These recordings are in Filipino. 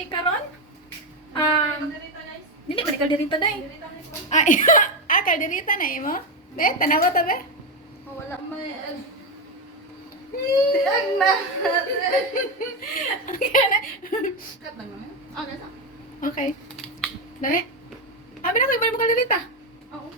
mi karon? Dili ba kalderita day? Kalderita na imo? Be, tanawa ta be? Wala may... Tiyag na! Cut lang naman. Okay, sa? Okay. Dali. Abi na ko ibalik mo kalderita. Oo.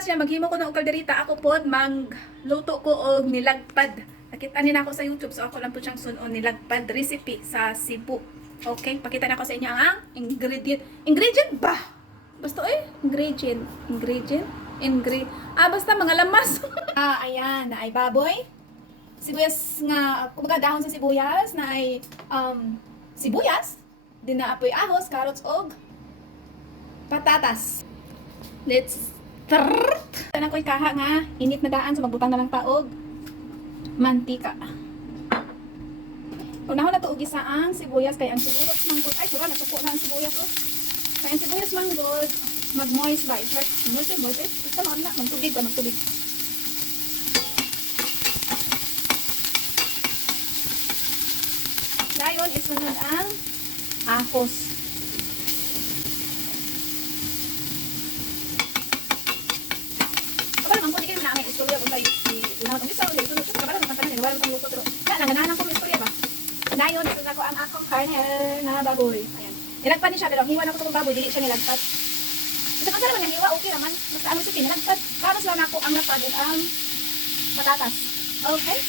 Siya maghimo ko ng kalderita, ako pod magluto ko og nilagpad. Nakita ni ako sa YouTube, so ako lang po siyang sunon nilagpad recipe sa Cebu. Okay, pakita na ko sa inyo ang ingredient ba? Basta basta mga lamas. Ayan, na ay baboy. Sibuyas nga, kumbaga dahon sa sibuyas, na ay sibuyas, din na apoy ahos, carrots og patatas. Let's start. Tanan ko'y kaha nga, init na daan, so magbutang na lang taog mantika. Unahon na to og isa ang sibuyas, kay ang sibuyas manggod, ay sura nasuko na ang sibuyas oh. Kaya ang sibuyas manggod, mag-moist ba? Moist. Ito lang na, magtubig. Ngayon, isunod ang ahos. Kapag naman ko, di kayo na may istorya kung may unahon. Ang isa, isunod siya. Kapag naman pantanan, wala naman luto. Pero, nanganahan ko may istorya ba? Ngayon, isunod ako ang akong karne na baboy. Ayan. Nilagpan niya siya, pero hiwa na ko itong baboy, dili siya nilagpat. Ito kung saan naman yung hiwa, okay naman. Basta ano siya, nilagpat. Tapos lang ako ang lapad at ang patatas. Okay?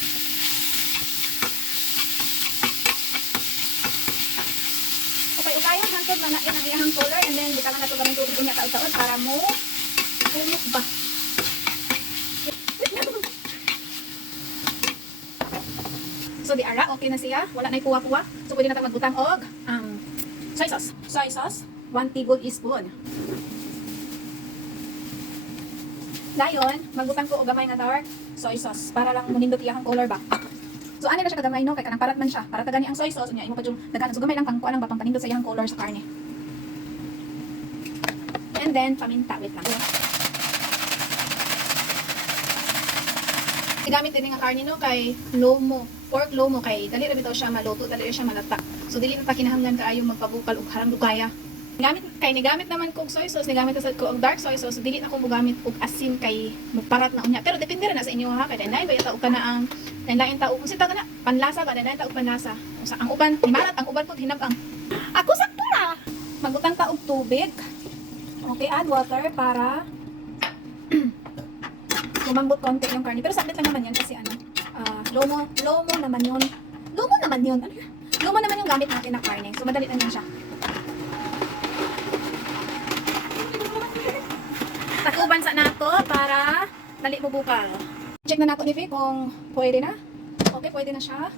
Ukayon, hangtod na nain ang iyahang color, and then bitangan na ito gamang tubig niya taod-taod para mo kumuk ba. So, di ara, okay na siya. Wala na kuwa-kuwa. So, pwede na tayo magbutang og soy sauce. Soy sauce, 1 tablespoon. Dayon, magbutang ko og gamay nga dark soy sauce para lang munindot iyahang color ba. So, ani na siya kagamay no, kay kanang parat man siya. Para tagani ang soy sauce, unya imo pa yung daghan. So, gamay lang kang kuan ang bapang panindot sa iyang color sa karne. And then, paminta. Wait lang. Gamit din nga karne no, kay lomo. Pork lomo, kay dali ra bitaw siya maluto, dali ra siya malata. So, dili na ta kinahanglan kaayo magpabukal og harang dugaya. Nigamit naman kog soy sauce, nigamit sa ko og dark soy sauce, so dili na ko mogamit og asin kay magparat na unya. Pero depende ra na sa inyo ha, kay dahil ba yata og kana ang lain tao kung sita na panlasa ba dahil tao panlasa. Sa ang uban, himalat ang uban ko hinabang. Ako sakto ra. Magutang ta og tubig. Okay, add water para lumambot konti yung karne. Pero sakit lang naman yan kasi ano, lomo naman yun. Lomo naman yun. Ano yun? Lomo naman yung gamit natin na karne. So madali lang yan siya. Takuban sa nato para dali bubukal. Check na nato ni Vic kung pwede na. Okay, pwede na siya.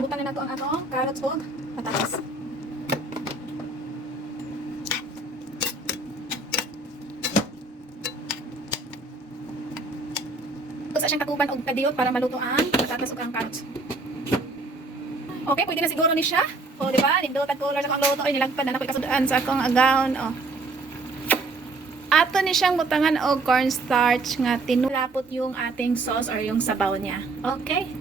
Butan na nato ang atong carrots ug patatas. Sa siyang takuban og kadiyot para maluto ang patatas ug ang carrots. Okay, pwede na siguro ni siya. O, di ba? Nindotag color sa akong luto. Ay, nilagpan na ako ikasudaan sa akong agaon. O. Ato ni siyang butangan o cornstarch nga tinulapot yung ating sauce or yung sabaw niya. Okay?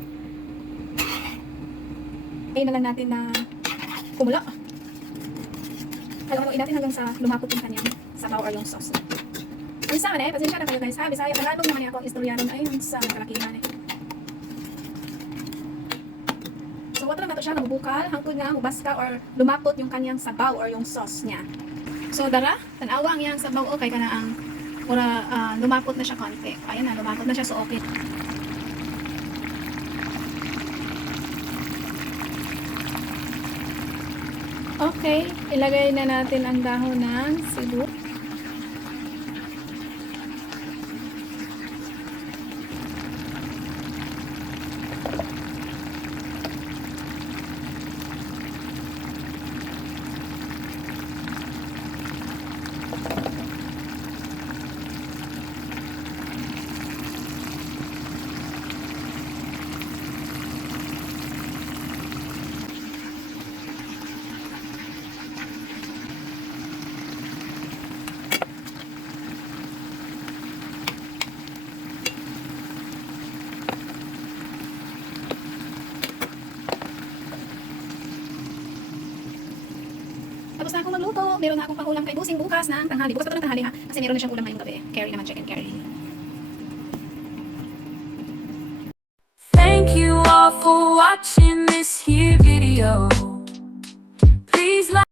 Okay na lang natin na kumulo. Haluin natin hanggang sa lumapot yung kanyang sabaw or yung sauce. Ang sa man pasensya na kayo guys ha. Bisaya, tagalog naman niya ako ang istorya nun. Ay, ang sa kalakihan eh. So, wato lang nato siya nabubukal hangtod nga mubaska or lumapot yung kanyang sabaw or yung sauce niya. So, dara, tanawa ang iyang sabaw okay ka na ang lumapot na siya konti. Ayan na, lumapot na siya so okay. Okay, ilagay na natin ang dahon ng Cebu. Tapos na akong magluto. Meron na akong pangulam kay Busing bukas na tanghali. Bukas pa ito ng tanghali ha. Kasi meron na siyang ulam ngayong gabi. Curry naman, chicken curry. Thank you all for watching this here.